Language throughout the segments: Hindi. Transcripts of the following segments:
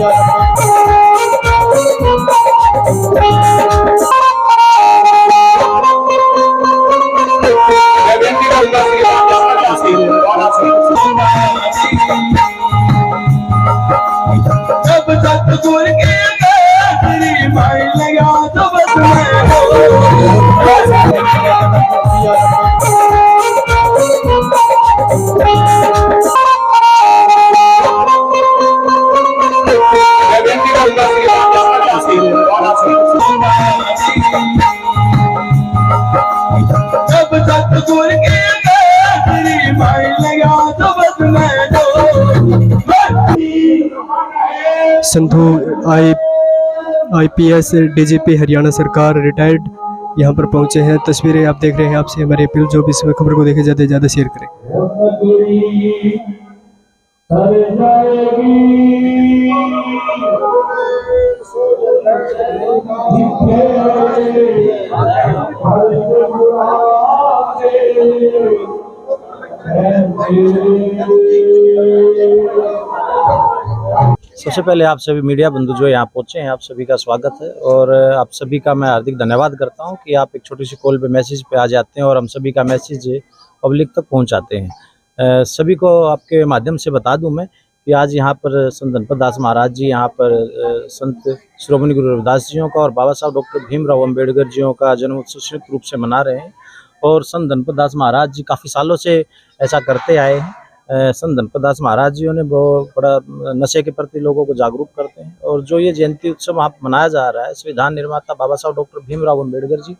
जब सतगुर के तेरी माई लगा तो बस जब सतगुर के तेरी माई लगा तो बस मैं संधू IPS DGP हरियाणा सरकार रिटायर्ड यहाँ पर पहुँचे हैं। तस्वीरें आप देख रहे हैं। आपसे हमारी अपील, जो भी इस खबर को देखे ज़्यादा से ज़्यादा शेयर करें। सबसे पहले आप सभी मीडिया बंधु जो यहाँ पहुँचे हैं, आप सभी का स्वागत है और आप सभी का मैं हार्दिक धन्यवाद करता हूँ कि आप एक छोटी सी कॉल पे मैसेज पे आ जाते हैं और हम सभी का मैसेज पब्लिक तक पहुँचाते हैं। सभी को आपके माध्यम से बता दूँ मैं कि आज यहाँ पर संत धनपत दास महाराज जी यहाँ पर संत श्रोमणी गुरु रविदास जियों का और बाबा साहब डॉक्टर भीमराव अम्बेडकर जियों का जन्म उत्सव संयुक्त रूप से मना रहे हैं। और संत धनपत दास महाराज जी काफ़ी सालों से ऐसा करते आए हैं। संत धनपत दास महाराज जी ने बहुत बड़ा नशे के प्रति लोगों को जागरूक करते हैं। और जो ये जयंती उत्सव वहाँ मनाया जा रहा है, संविधान निर्माता बाबा साहब डॉक्टर भीमराव अम्बेडकर जी,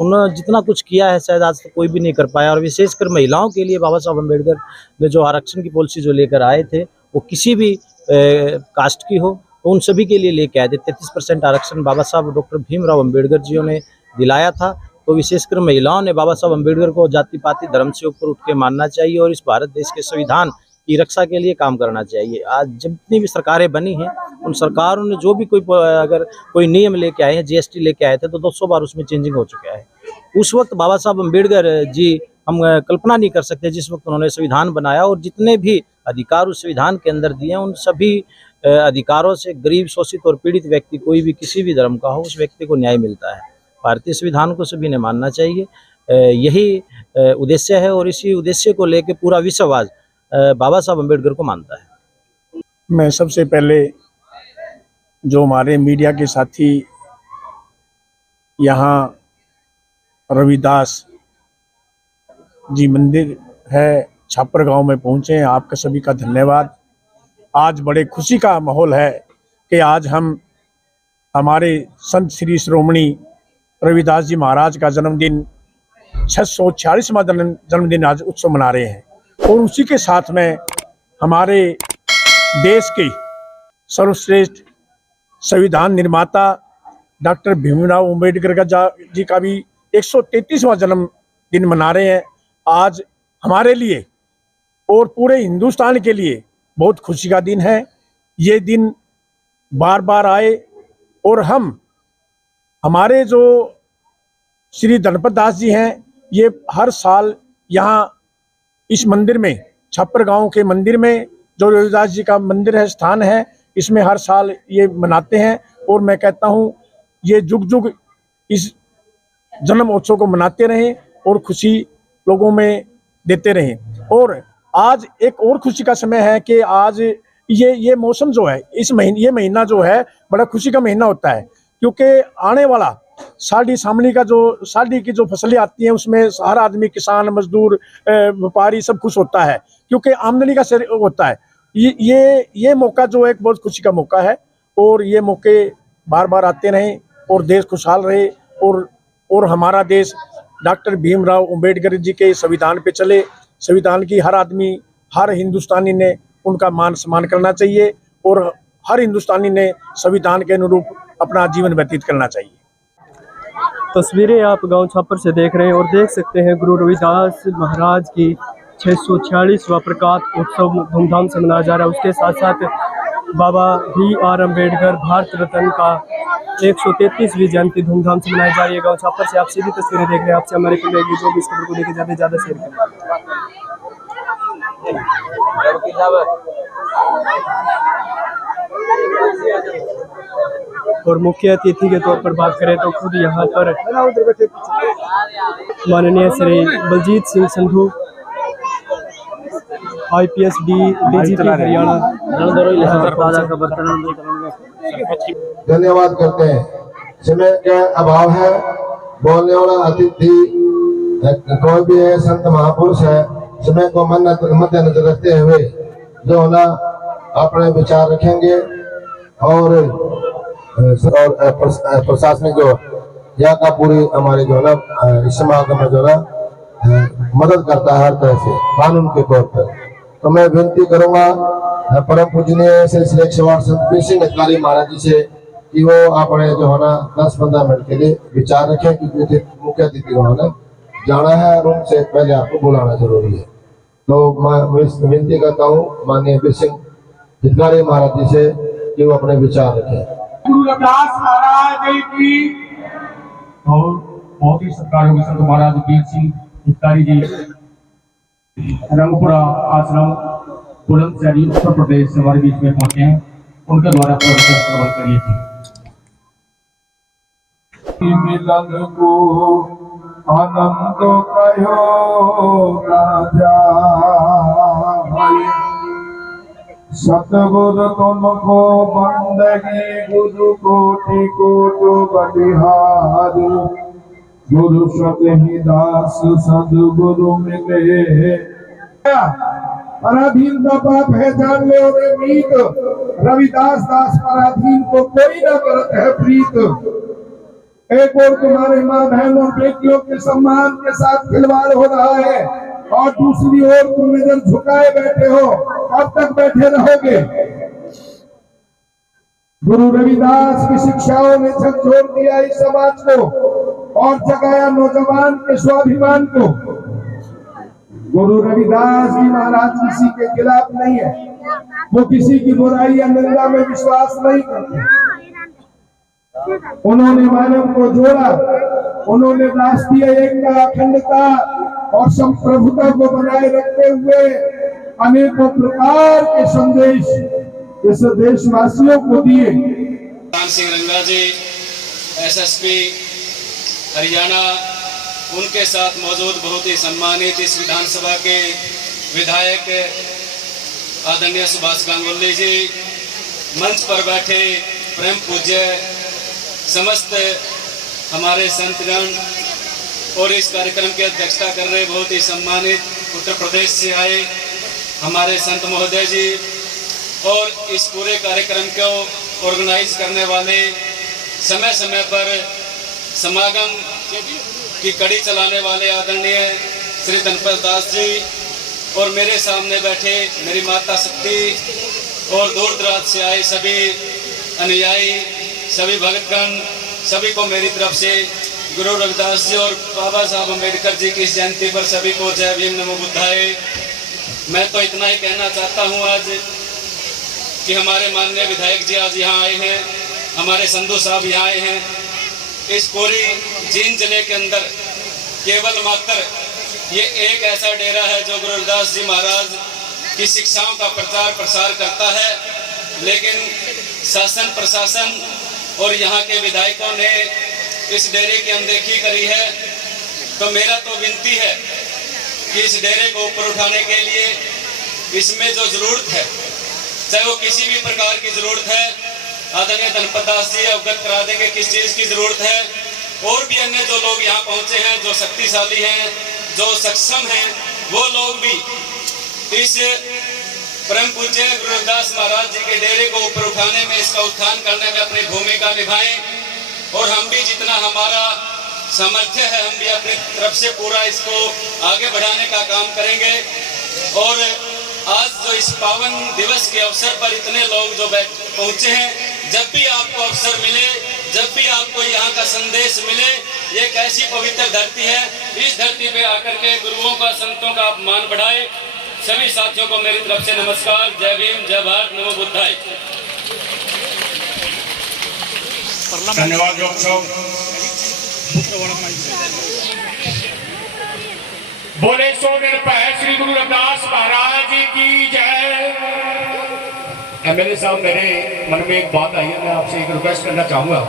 उन्होंने जितना कुछ किया है शायद आज तक कोई भी नहीं कर पाया। और विशेषकर महिलाओं के लिए बाबा साहब अम्बेडकर ने जो आरक्षण की पॉलिसी जो लेकर आए थे, वो किसी भी कास्ट की हो तो उन सभी के लिए लेके आए थे। 33% आरक्षण बाबा साहब डॉक्टर भीमराव अम्बेडकर जी ने दिलाया था। तो विशेषकर महिलाओं ने बाबा साहब अम्बेडकर को जाति पाति धर्म से ऊपर उठ के मानना चाहिए और इस भारत देश के संविधान की रक्षा के लिए काम करना चाहिए। आज जितनी भी सरकारें बनी हैं, उन सरकारों ने जो भी अगर कोई नियम लेके आए हैं, GST लेके आए थे, तो 200 बार उसमें चेंजिंग हो चुका है। उस वक्त बाबा साहब अम्बेडकर जी हम कल्पना नहीं कर सकते जिस वक्त उन्होंने संविधान बनाया और जितने भी अधिकार उस संविधान के अंदर दिए, उन सभी अधिकारों से गरीब, शोषित और पीड़ित व्यक्ति, कोई भी किसी भी धर्म का हो, उस व्यक्ति को न्याय मिलता है। भारतीय संविधान को सभी ने मानना चाहिए, यही उद्देश्य है और इसी उद्देश्य को लेकर पूरा विश्व आज बाबा साहब अम्बेडकर को मानता है। मैं सबसे पहले जो हमारे मीडिया के साथी यहाँ रविदास जी मंदिर है छापर गांव में पहुँचे हैं, आपका सभी का धन्यवाद। आज बड़े खुशी का माहौल है कि आज हम हमारे संत श्री श्रोमणी रविदास जी महाराज का जन्मदिन 646वां जन्मदिन आज उत्सव मना रहे हैं। और उसी के साथ में हमारे देश के सर्वश्रेष्ठ संविधान निर्माता डॉक्टर भीमराव अम्बेडकर जी का भी 133वां जन्मदिन मना रहे हैं। आज हमारे लिए और पूरे हिंदुस्तान के लिए बहुत खुशी का दिन है। ये दिन बार बार आए और हमारे जो श्री धनपत दास जी हैं, ये हर साल यहाँ इस मंदिर में, छप्पर गांव के मंदिर में जो रविदास जी का मंदिर है, स्थान है, इसमें हर साल ये मनाते हैं। और मैं कहता हूँ ये जुग जुग इस जन्म उत्सव को मनाते रहें और खुशी लोगों में देते रहें। और आज एक और खुशी का समय है कि आज ये मौसम जो है, ये महीना जो है बड़ा खुशी का महीना होता है, क्योंकि आने वाला साड़ी की जो फसलें आती हैं, उसमें हर आदमी, किसान, मजदूर, व्यापारी सब खुश होता है, क्योंकि आमदनी का सर होता है। ये मौका जो है एक बहुत खुशी का मौका है और ये मौके बार बार आते रहें और देश खुशहाल रहे और हमारा देश डॉक्टर भीमराव अम्बेडकर जी के संविधान पे चले। संविधान की हर आदमी, हर हिंदुस्तानी ने उनका मान सम्मान करना चाहिए और हर हिंदुस्तानी ने संविधान के अनुरूप अपना जीवन व्यतीत करना चाहिए। तस्वीरें आप गांव छापर से देख रहे हैं और देख सकते हैं गुरु रविदास महाराज की 646वां प्रकाश उत्सव धूमधाम से मनाया जा रहा है। उसके साथ साथ बाबा BR अम्बेडकर भारत रत्न का 133वीं जयंती धूमधाम से मनाई जा रही है। गांव छापर से आप सीधी तस्वीरें देख रहे हैं। आपसे हमारे कलेगी जो भी इस खबर को लेकर ज़्यादा से ज़्यादा शेयर करें। और मुख्य अतिथि के तौर पर बात करें तो खुद यहाँ पर माननीय श्री बलजीत सिंह संधू IPS DGP हरियाणा धन्यवाद करते हैं। समय का अभाव है, बोलने वाला अतिथि कोई भी है, संत महापुरुष है, समय को मद्देनजर रखते हुए जो है ना अपने विचार रखेंगे और प्रशासनिक जो यहाँ का पूरी हमारे जो है ना इस समागम में जो है ना मदद करता है हर तरह से कानून के तौर पर। तो मैं विनती करूंगा परम पूजनीय श्री श्री 108 संत बीर सिंह हितकारी महाराज जी से कि वो अपने जो है ना 10-15 मिनट के लिए विचार रखें, क्योंकि मुख्य अतिथि को है जाना है और उनसे पहले आपको बुलाना जरूरी है। तो मैं विनती करता हूँ माननीय बीर सिंह हितकारी महाराज जी से कि वो अपने विचार रखें। गुरु रविदास महाराज की और बहुत ही सत्कारयोग्य संत महाराज बीर सिंह हितकारी जी रंगपुरा आश्रम बुलंदशहर उत्तर प्रदेश से हमारे बीच में पहुंचे हैं। उनके द्वारा प्रवचन श्रवण करिए जी। मिलन को आनंद कहो राजा सतगुरु तुमको बंदगी गुरु कोटि कोटि बलिहार गुरु सतहि दास सदगुरु मिले। पराधीन का पाप है जान ले और मीत, रविदास दास पराधीन को कोई न करत है प्रीत। एक और तुम्हारे माँ बहन और बेटियों के सम्मान के साथ खिलवाड़ हो रहा है और दूसरी ओर तुम नजर झुकाए बैठे हो, कब तक बैठे रहोगे? गुरु रविदास की शिक्षाओं ने झकझोर दिया इस समाज को और जगाया नौजवान के स्वाभिमान को। गुरु रविदास जी महाराज किसी के खिलाफ नहीं है, वो किसी की बुराई या निंदा में विश्वास नहीं करते। उन्होंने मानव को जोड़ा, उन्होंने राष्ट्रीय एकता, अखंडता और संप्रभुता को बनाए रखते हुए अनेकों प्रकार के संदेश इस देशवासियों को दिए। सिंह रंगा जी SSP हरियाणा, उनके साथ मौजूद बहुत ही सम्मानित इस विधानसभा के विधायक आदरणीय सुभाष गांगुली जी, मंच पर बैठे प्रेम पूज्य समस्त हमारे संतगण और इस कार्यक्रम की अध्यक्षता कर रहे बहुत ही सम्मानित उत्तर प्रदेश से आए हमारे संत महोदय जी और इस पूरे कार्यक्रम को ऑर्गेनाइज करने वाले, समय समय पर समागम की कड़ी चलाने वाले आदरणीय श्री धनपत दास जी और मेरे सामने बैठे मेरी माता शक्ति और दूर दराज से आए सभी अनुयायी, सभी भक्तगण, सभी को मेरी तरफ से गुरु रविदास जी और बाबा साहब अम्बेडकर जी की इस जयंती पर सभी को जय भीम नमो बुद्धाय। मैं तो इतना ही कहना चाहता हूँ आज कि हमारे माननीय विधायक जी आज यहाँ आए हैं, हमारे संधू साहब यहाँ आए हैं। इस पूरी जींद जिले के अंदर केवल मात्र ये एक ऐसा डेरा है जो गुरु रविदास जी महाराज की शिक्षाओं का प्रचार प्रसार करता है, लेकिन शासन प्रशासन और यहाँ के विधायकों ने इस डेरे की अनदेखी करी है। तो मेरा तो विनती है कि इस डेरे को ऊपर उठाने के लिए इसमें जो जरूरत है, चाहे वो किसी भी प्रकार की जरूरत है, आदरणीय धनपत दास जी अवगत करा देंगे किस चीज की जरूरत है। और भी अन्य जो लोग यहाँ पहुंचे हैं, जो शक्तिशाली हैं, जो सक्षम हैं, वो लोग भी इस परम पूज्य गुरु रविदास महाराज जी के डेरे को ऊपर उठाने में, इसका उत्थान करने में अपनी भूमिका निभाएं। और हम भी जितना हमारा सामर्थ्य है, हम भी अपनी तरफ से पूरा इसको आगे बढ़ाने का काम करेंगे। और आज जो इस पावन दिवस के अवसर पर इतने लोग जो पहुंचे हैं, जब भी आपको अवसर मिले, जब भी आपको यहाँ का संदेश मिले, ये एक ऐसी पवित्र धरती है, इस धरती पे आकर के गुरुओं का, संतों का अपमान बढ़ाए। सभी साथियों को मेरी तरफ से नमस्कार, जय भीम, जय भारत, नमो बुद्धाय। धन्यवाद डॉक्टर साहब। बोले सो निरभय श्री गुरु रविदास महाराज जी की जय। एमएलए साहब, मेरे मन में एक बात आई है, मैं आपसे एक रिक्वेस्ट करना चाहूँगा,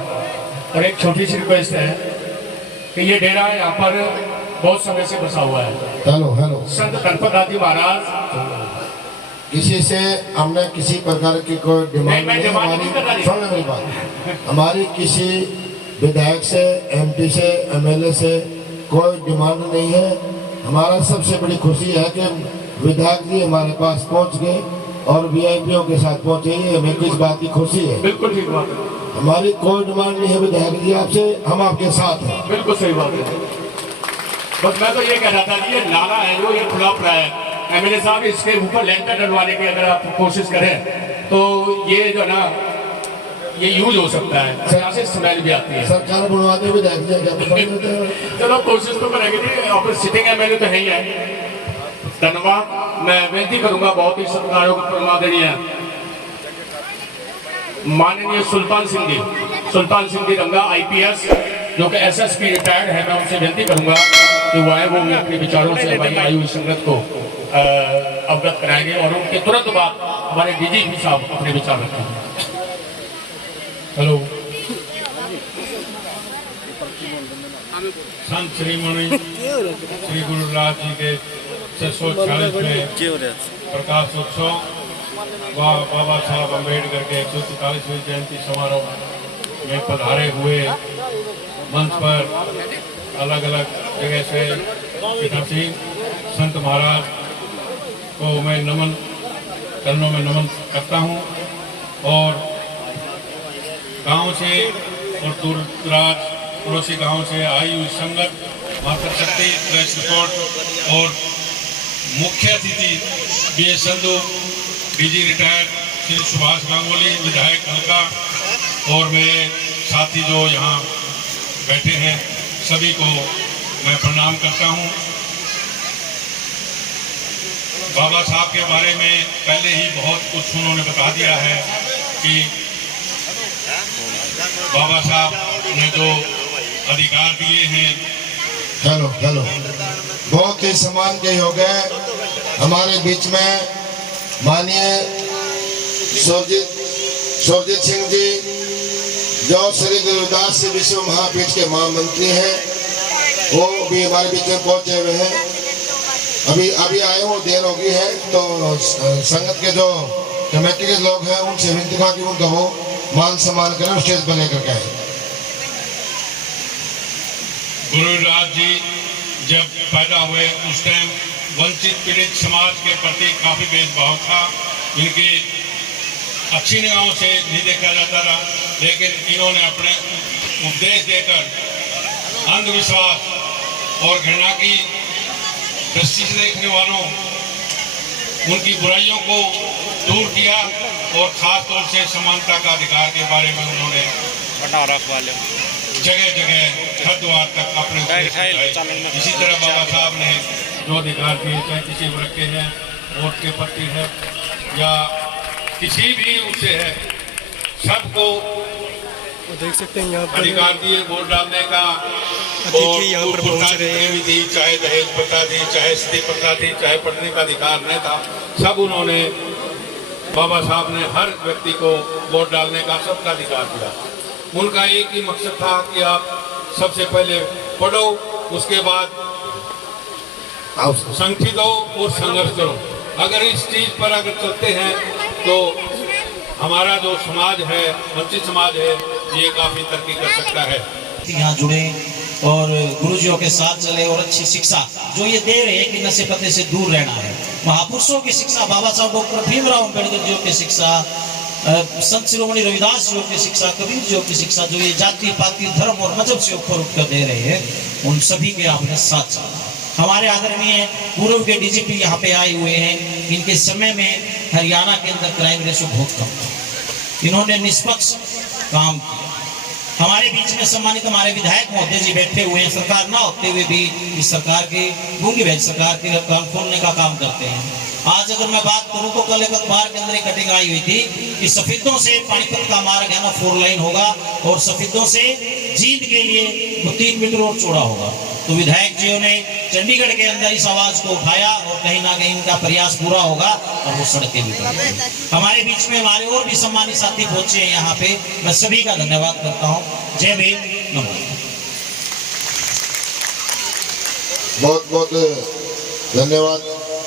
और एक छोटी सी रिक्वेस्ट है कि ये डेरा यहाँ पर बहुत समय से बसा हुआ है। हेलो हेलो, संत गणपत दास जी महाराज, किसी से हमने किसी प्रकार की कोई डिमांड मैं नहीं, डिमांड नहीं कर रहा हमारी जी। सुन मेरी बात, हमारी किसी विधायक से, एमपी से, एमएलए से कोई डिमांड नहीं है। हमारा सबसे बड़ी खुशी है कि विधायक जी हमारे पास पहुंच गए और वीआईपीओ के साथ पहुंचे, ये हमें किस बात की खुशी है। बिल्कुल ठीक बात है, हमारी कोई डिमांड नहीं है विधायक जी आपसे, हम आपके साथ हैं। बिल्कुल सही बात है। बस मैं तो ये कह रहा था कि ये नाला है जो ये खुला पड़ा है, एमएलए साहब इसके ऊपर लेंटर डलवाने की अगर आप कोशिश करें तो ये जो ना ये यूज हो सकता है, यहाँ से स्मेल भी आती है। सरकार बनवाते विधायक जी क्या पता नहीं होता है। चलो कोशिश तो करेंगे जी, और सिटिंग एमएलए तो है ही है। धन्यवाद। मैं विनती करूंगा, बहुत ही सत्कारयोग परमादरणीय माननीय सुल्तान सिंह जी रंगा आईपीएस, जो कि एसएसपी रिटायर्ड है, मैं उनसे विनती करूंगा कि वो आए, वो अपने विचारों से हमारी आयु संगत को अवगत कराएंगे, और उनके तुरंत बाद हमारे डीजीपी साहब अपने विचार रखेंगे। हेलो, संत श्रीमणि श्री गुरुराज जी के 646वें प्रकाश उत्सव व बाबा साहब अम्बेडकर के 144वीं जयंती समारोह में पधारे हुए मंच पर अलग अलग जगह से पीठासीन संत महाराज को मैं चरणों में नमन करता हूँ, और गांव से और दूर दराज पड़ोसी गांव से आई हुई संगत, माता शक्ति प्रेस रिपोर्ट और मुख्य अतिथि BS Sandhu, DG retired Shri Subhash Ganguly विधायक हल्का, और मेरे साथी जो यहाँ बैठे हैं सभी को मैं प्रणाम करता हूँ। बाबा साहब के बारे में पहले ही बहुत कुछ उन्होंने बता दिया है कि बाबा साहब ने जो अधिकार दिए हैं। हेलो हेलो, बहुत ही सम्मान के योग है हमारे बीच में माननीय सुरजीत सिंह जी, जो श्री गुरुदास विश्व महापीठ के महामंत्री हैं, वो भी हमारे बीच में पहुंचे हुए हैं। अभी आए हो, देर हो गई है, तो संगत के जो कमेटी के लोग हैं उनसे विनती कि उनका वो मान सम्मान करें, स्टेज पर लेकर के आए। गुरुराज जी जब पैदा हुए उस टाइम वंचित पीड़ित समाज के प्रति काफी भेदभाव था, इनके अच्छी निगाहों से नहीं देखा जाता था, लेकिन इन्होंने अपने उपदेश देकर अंधविश्वास और घृणा की दृष्टि से देखने वालों, उनकी बुराइयों को दूर किया, और खास तौर से समानता का अधिकार के बारे में उन्होंने जगह जगह हर द्वार तक अपने इसी तरह बाबा साहब ने जो अधिकार दिए, चाहे किसी वर्ग के हैं, वोट के प्रति है या किसी भी उससे है, सबको देख सकते हैं यहाँ पर अधिकार दिए वोट डालने का। अतिथि यहाँ पर पहुँच रहे हैं। थी, चाहे दहेज प्रथा थी, चाहे स्त्री प्रथा थी, चाहे पढ़ने का अधिकार नहीं था, सब उन्होंने, बाबा साहब ने हर व्यक्ति को वोट डालने का सबका अधिकार दिया। उनका एक ही मकसद था कि आप सबसे पहले पढ़ो, उसके बाद संगठित हो और संघर्ष करो। अगर इस चीज पर अगर चलते हैं तो हमारा जो समाज है, वंचित समाज है, ये काफी तरक्की कर सकता है। यहाँ जुड़े और गुरुजियों के साथ चले और अच्छी शिक्षा जो ये दे रहे हैं कि नशे पत्ते से दूर रहना है। महापुरुषों की शिक्षा, बाबा साहब डॉक्टर भीमराव अम्बेडकर जी की शिक्षा, संत शिरोमणि रविदास जी की शिक्षा, कबीर जी की शिक्षा, जो ये जाति पाति धर्म और मजहब से ऊपर उठकर दे रहे हैं, उन सभी के आपने साथ चलना। हमारे आदरणीय पूर्व के डीजीपी यहाँ पे आए हुए हैं। इनके समय में हरियाणा के अंदर क्राइम रेशो बहुत कम था, इन्होंने निष्पक्ष काम किया। हमारे बीच में सम्मानित हमारे विधायक महोदय जी बैठे हुए हैं, सरकार ना होते हुए भी इस सरकार के गूंगी बहन सरकार के कान खोलने का काम करते हैं। आज अगर मैं बात करूं तो कल एक अखबार के अंदर एक कटिंग आई हुई थी कि सफेदों से पानीपत का मार्ग है ना 4 लाइन होगा, और सफेदों से जींद के लिए वो 3 मीटर और चौड़ा होगा। तो विधायक जियों ने चंडीगढ़ के अंदर इस आवाज को उठाया और कहीं ना कहीं उनका प्रयास पूरा होगा और वो सड़कें भी बनेंगी। हमारे बीच में हमारे और भी सम्मानित साथी पहुंचे हैं यहाँ पे, मैं सभी का धन्यवाद करता हूँ। जय भीम, नमस्कार। बहुत बहुत धन्यवाद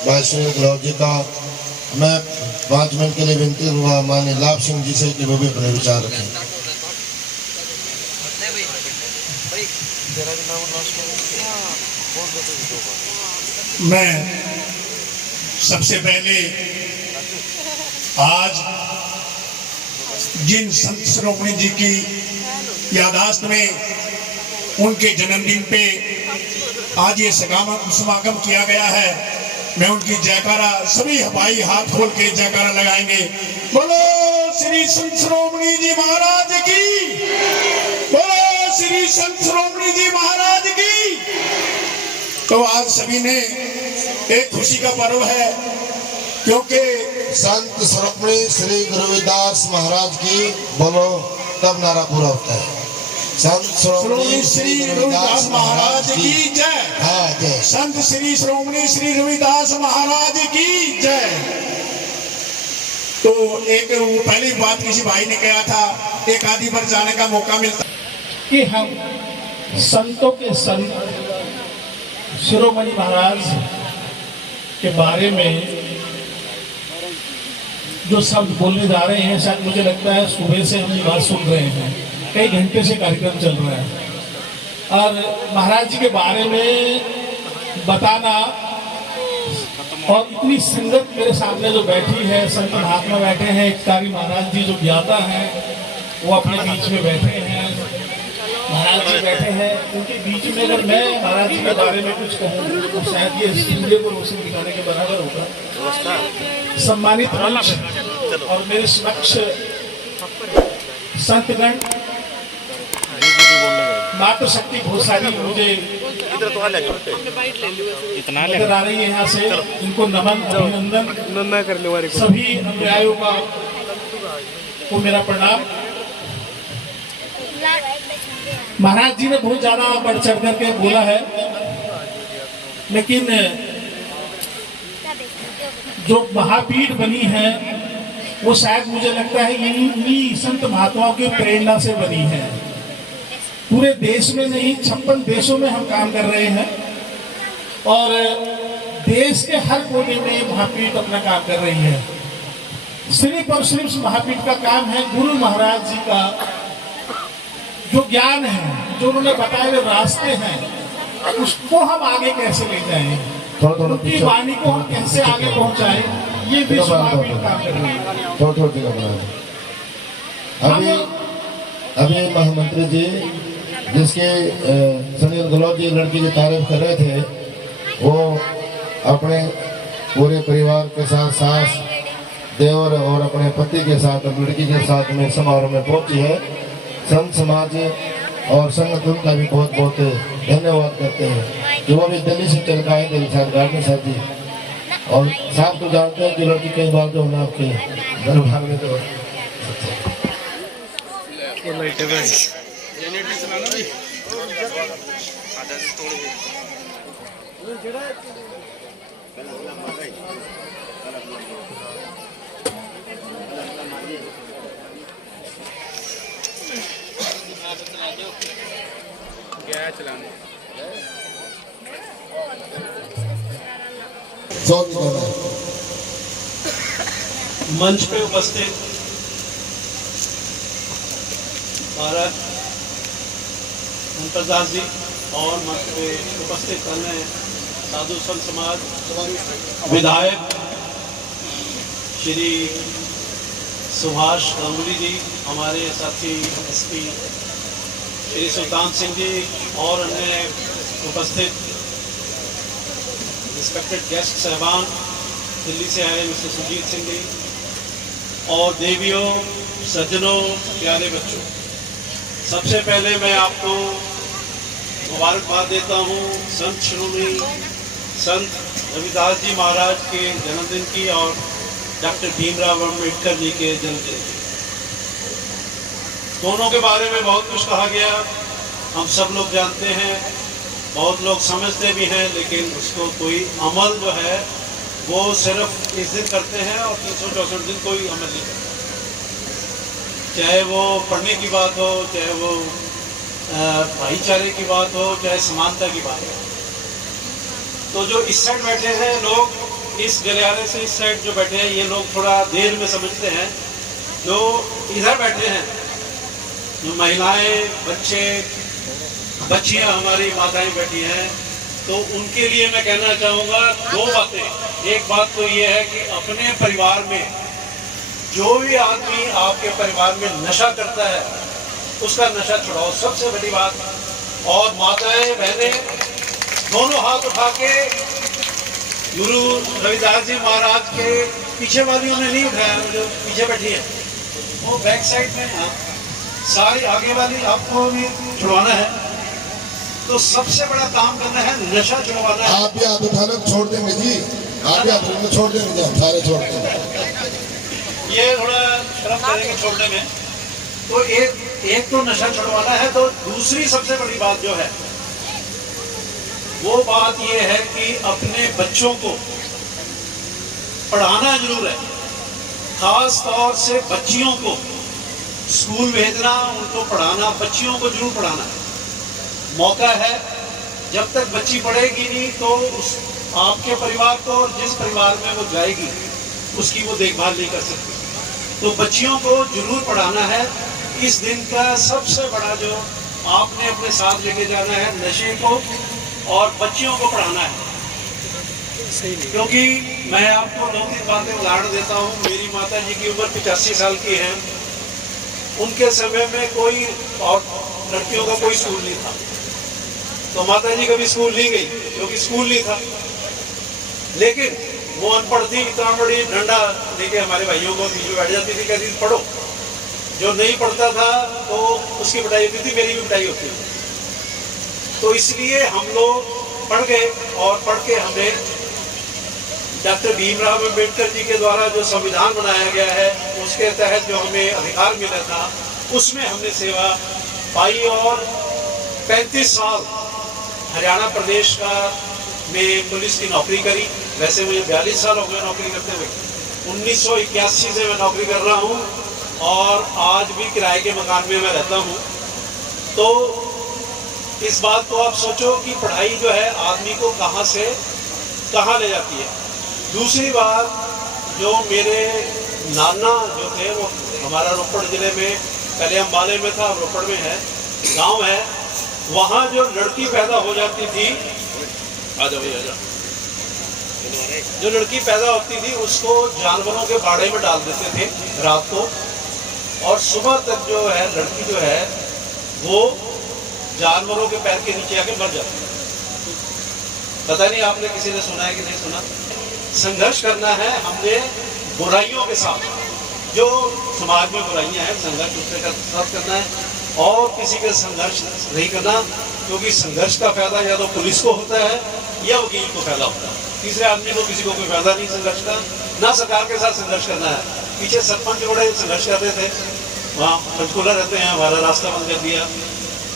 भाई श्री गौरव जी का। मैं 5 मिनट के लिए विनती हुआ माननीय लाभ सिंह जी से कि वो भी अपने विचार रखें। मैं सबसे पहले आज जिन संत श्रोमणी जी की यादाश्त में उनके जन्मदिन पे आज ये समागम किया गया है, मैं उनकी जयकारा सभी भाई हाथ खोल के जयकारा लगाएंगे। बोलो श्री संत श्रोमणी जी महाराज की, बोलो श्री संत श्रोमणी जी महाराज की। तो आज सभी ने एक खुशी का पर्व है, क्योंकि संत श्रोमणी श्री गुरु रविदास महाराज की बोलो तब नारा पूरा होता है। संत श्रोमणी श्री रविदास महाराज की जय। हाँ जय। संत श्री श्रोमणी श्री रविदास महाराज की जय। तो एक वो पहली बात किसी भाई ने कहा था, एक आदि पर जाने का मौका मिलता कि हम संतों के संत शिरोमणि महाराज के बारे में जो शब्द बोलने जा रहे हैं, शायद मुझे लगता है सुबह से हम ये बात सुन रहे हैं, कई घंटे से कार्यक्रम चल रहा है। और महाराज जी के बारे में बताना और इतनी संगत मेरे सामने जो बैठी है, संत महात्मा बैठे हैं, एककारी महाराज जी जो ज्ञाता हैं वो अपने बीच में बैठे हैं, महाराज जी बैठे हैं, उनके बीच में अगर मैं महाराज जी के बारे में कुछ कहूँ तो शायद ये सूर्य को रोशनी दिखाने के बराबर होगा। सम्मानित मंच और मेरे समक्ष संतगण, मातृशक्ति बहुत सारी मुझे नजर आ रही है यहाँ से, इनको नमन अभिनंदन, सभी अनुयायियों को मेरा प्रणाम। महाराज जी ने बहुत ज्यादा बढ़ चढ़ करके बोला है, लेकिन जो महापीठ बनी है वो शायद मुझे लगता है इन्हीं संत महात्माओं की प्रेरणा से बनी है। पूरे देश में नहीं, 56 देशों में हम काम कर रहे हैं और देश के हर कोने में महापीठ अपना काम कर रही है। सिर्फ और सिर्फ महापीठ का काम है गुरु महाराज जी का जो ज्ञान है, जो उन्होंने बताए हुए रास्ते हैं, उसको हम आगे कैसे ले जाएं, उनकी वाणी को हम कैसे आगे पहुंचाएं, ये विश्व महापीठ काम कर रही है। अभी महामंत्री जी जिसके सुनील गौरव जी लड़की की तारीफ कर रहे थे, वो अपने पूरे परिवार के साथ, सास, देवर और अपने पति के साथ और लड़की के साथ में समारोह में पहुंची है। संत समाज और संगठन का भी बहुत बहुत धन्यवाद करते हैं कि वो भी दिल्ली से चल के आए थे साथ गार्डन साथ जी। और साहब तो जानते हैं कि लड़की कई बार जो होना आपके दरबार में तो मंच पे उपस्थित महाराज मुमताज जी और मंच पे उपस्थित अन्य साधु संत समाज, विधायक श्री सुभाष गांगुली जी, हमारे साथी एसपी श्री सुल्तान सिंह जी और अन्य उपस्थित रिस्पेक्टेड गेस्ट साहबान, दिल्ली से आए मिस्टर सुजीत सिंह जी और देवियों, सज्जनों, प्यारे बच्चों, सबसे पहले मैं आपको मुबारकबाद देता हूँ संत श्रोमणी संत रविदास जी महाराज के जन्मदिन की और डॉक्टर भीमराव अम्बेडकर जी के जन्मदिन की। दोनों के बारे में बहुत कुछ कहा गया, हम सब लोग जानते हैं। बहुत लोग समझते भी हैं, लेकिन उसको कोई अमल जो है वो सिर्फ इस दिन करते हैं और 364 दिन कोई अमल नहीं करता। चाहे वो पढ़ने की बात हो, चाहे वो भाईचारे की बात हो, चाहे समानता की बात हो। तो जो इस साइड बैठे हैं लोग, इस गलियारे से इस साइड जो बैठे हैं, ये लोग थोड़ा देर में समझते हैं। जो इधर बैठे हैं, जो महिलाएं, बच्चे, बच्चियां, हमारी माताएं बैठी हैं, तो उनके लिए मैं कहना चाहूँगा 2 बातें। एक बात तो ये है कि अपने परिवार में जो भी आदमी आपके परिवार में नशा करता है, उसका नशा छुड़ाओ, सबसे बड़ी बात। और माताएं, बहनें, दोनों हाथ उठा के गुरु रविदास जी महाराज के पीछे वालियों ने नहीं उठाया, जो पीछे बैठी है वो बैक साइड में, हाँ, सारी आगे वाली आपको भी छुड़वाना है। तो सबसे बड़ा काम करना है, नशा छुड़वाना है। आप भी हाथ उठा लो, छोड़ देंगे जी, आप भी हाथ उठा छोड़ देंगे, हम सारे छोड़ देंगे। ये थोड़ा शर्म करेंगे छोड़ने में। तो एक तो नशा छुड़वाना है। तो दूसरी सबसे बड़ी बात जो है वो बात ये है कि अपने बच्चों को पढ़ाना जरूर है, खास तौर से बच्चियों को स्कूल भेजना, उनको पढ़ाना, बच्चियों को जरूर पढ़ाना है। मौका है, जब तक बच्ची पढ़ेगी नहीं तो उस आपके परिवार को और जिस परिवार में वो जाएगी उसकी वो देखभाल नहीं कर सकती। तो बच्चियों को जरूर पढ़ाना है। इस दिन का सबसे बड़ा जो आपने अपने साथ लेके जाना है, नशे को और बच्चियों को पढ़ाना है। क्योंकि मैं आपको 2-3 बातें उदाहरण देता हूँ। मेरी माता जी की उम्र 85 साल की है। उनके समय में कोई और लड़कियों का कोई स्कूल नहीं था, तो माता जी कभी स्कूल नहीं गई क्योंकि स्कूल नहीं था। लेकिन वो अनपढ़ थी, इतना बड़ी डंडा लेके हमारे भाइयों को बीच में बैठ जाती थी, कहती थी पढ़ो। जो नहीं पढ़ता था तो उसकी पिटाई होती थी, मेरी भी पिटाई होती थी। तो इसलिए हम लोग पढ़ गए और पढ़ के हमने डॉक्टर भीमराव अम्बेडकर जी के द्वारा जो संविधान बनाया गया है उसके तहत जो हमें अधिकार मिला था उसमें हमने सेवा पाई और 35 साल हरियाणा प्रदेश का में पुलिस की नौकरी करी। वैसे मुझे 42 साल हो गए नौकरी करते हुए। 1981 से मैं नौकरी कर रहा हूँ और आज भी किराए के मकान में मैं रहता हूँ। तो इस बात को आप सोचो कि पढ़ाई जो है आदमी को कहाँ से कहाँ ले जाती है। दूसरी बात, जो मेरे नाना जो थे वो हमारा रोपड़ ज़िले में, पहले अम्बाले में था, रोपड़ में है, गांव है। वहाँ जो लड़की पैदा हो जाती थी, आ जाओ भैया, आ जाओ, जो लड़की पैदा होती थी उसको जानवरों के बाड़े में डाल देते थे रात को, और सुबह तक जो है लड़की जो है वो जानवरों के पैर के नीचे आके मर जाती है। पता नहीं आपने किसी ने सुना है कि नहीं सुना। संघर्ष करना है हमने बुराइयों के साथ, जो समाज में बुराइयां हैं संघर्ष उसके साथ करना है और किसी के संघर्ष नहीं करना, क्योंकि संघर्ष का फायदा या तो पुलिस को होता है या वकील को फायदा होता है। तीसरे आदमी को किसी को कोई फायदा नहीं संघर्ष का। ना सरकार के साथ संघर्ष करना है। पीछे सरपंच बड़े संघर्ष करते थे, वहाँ पंचकूला रहते हैं, हमारा रास्ता बंद कर दिया।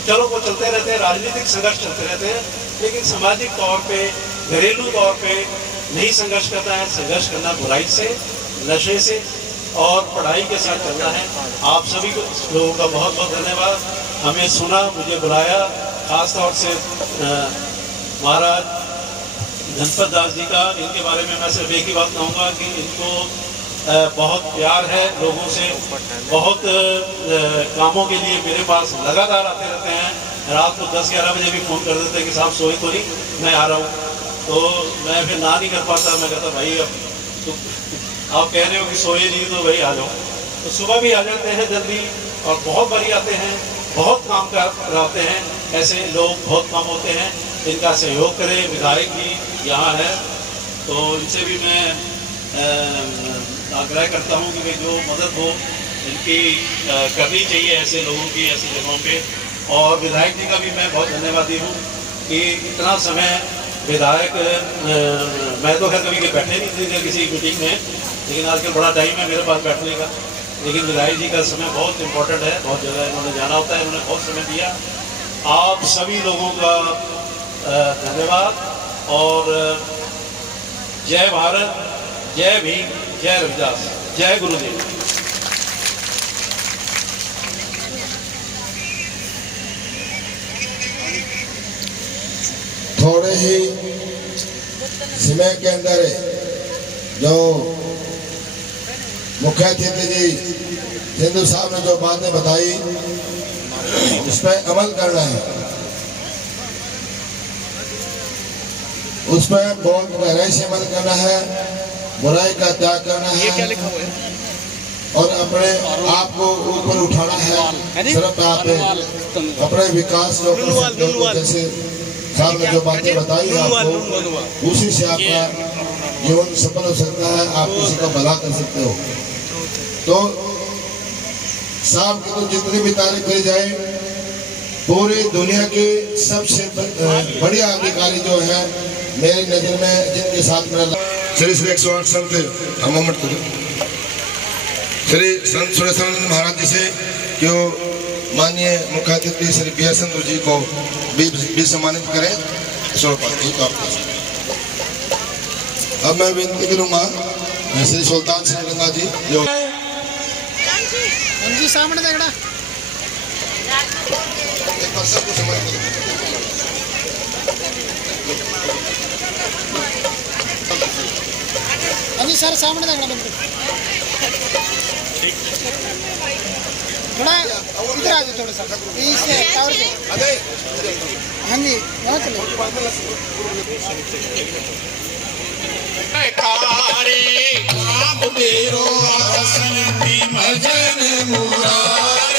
चलो वो चलते रहते हैं, राजनीतिक संघर्ष चलते रहते हैं, लेकिन सामाजिक तौर पे, घरेलू तौर पे नहीं संघर्ष करना है। संघर्ष करना बुराई से, नशे से और पढ़ाई के साथ करना है। आप सभी को लोगों का बहुत बहुत धन्यवाद। हमें सुना, मुझे बुलाया, खास तौर से महाराज धनपत दास जी का, इनके बारे में मैं सिर्फ एक ही बात कहूँगा कि इनको बहुत प्यार है लोगों से, बहुत कामों के लिए मेरे पास लगातार आते रहते हैं। रात को 10-11 बजे भी फ़ोन कर देते हैं कि साहब सोए तो नहीं, मैं आ रहा हूँ। तो मैं फिर ना नहीं कर पाता, मैं कहता भाई अब तो आप कह रहे हो कि सोए नहीं तो भाई आ जाओ। तो सुबह भी आ जाते हैं जल्दी और बहुत बारी आते हैं, बहुत काम कराते हैं। ऐसे लोग बहुत काम होते हैं, इनका सहयोग करें। विधायक भी यहाँ है तो इनसे भी मैं आग्रह करता हूँ कि भाई जो मदद हो इनकी करनी चाहिए ऐसे लोगों की, ऐसी जगहों पे। और विधायक जी का भी मैं बहुत धन्यवादी हूँ कि इतना समय विधायक, मैं तो खैर कभी बैठे नहीं थे किसी मीटिंग में, लेकिन आजकल बड़ा टाइम है मेरे पास बैठने का। लेकिन विधायक जी का समय बहुत इम्पोर्टेंट है, बहुत जगह इन्होंने जाना होता है, इन्होंने बहुत समय दिया। आप सभी लोगों का धन्यवाद। और जय भारत, जय भीम, जय रविदास, जय गुरुदेव। थोड़े ही समय के अंदर जो मुख्य अतिथि जी सिंधु साहब ने जो बातें बताई उस पर अमल करना है, उस पर बहुत गहराई से अमल करना है, बुराई का त्याग करना है और अपने आप को ऊपर उठाना है। सिर्फ आप अपने विकास को जैसे साहब ने जो बातें बताई आपको, उसी से आपका जीवन सफल हो सकता है, आप किसी का भला कर सकते हो। तो साहब की तो जितनी भी तारीफ करी जाए, पूरी दुनिया के सबसे बढ़िया अधिकारी जो है मेरी नजर में, जिनके साथ मेरा श्री श्री 108 संत हम श्री संत सुरेशानंद महाराज जी से क्यों माननीय मुख्य अतिथि श्री बी.एस. संधू जी को भी सम्मानित करें। अब मैं विनती करूंगा श्री सुल्तान सिंह रंगा जी जो सामने देखना अभी सर सामने देखना बिल्कुल थोड़ा इधर आ जाओ, थोड़ा सा इससे टावर से। हाँ जी यहाँ चलो। भजन मुरारी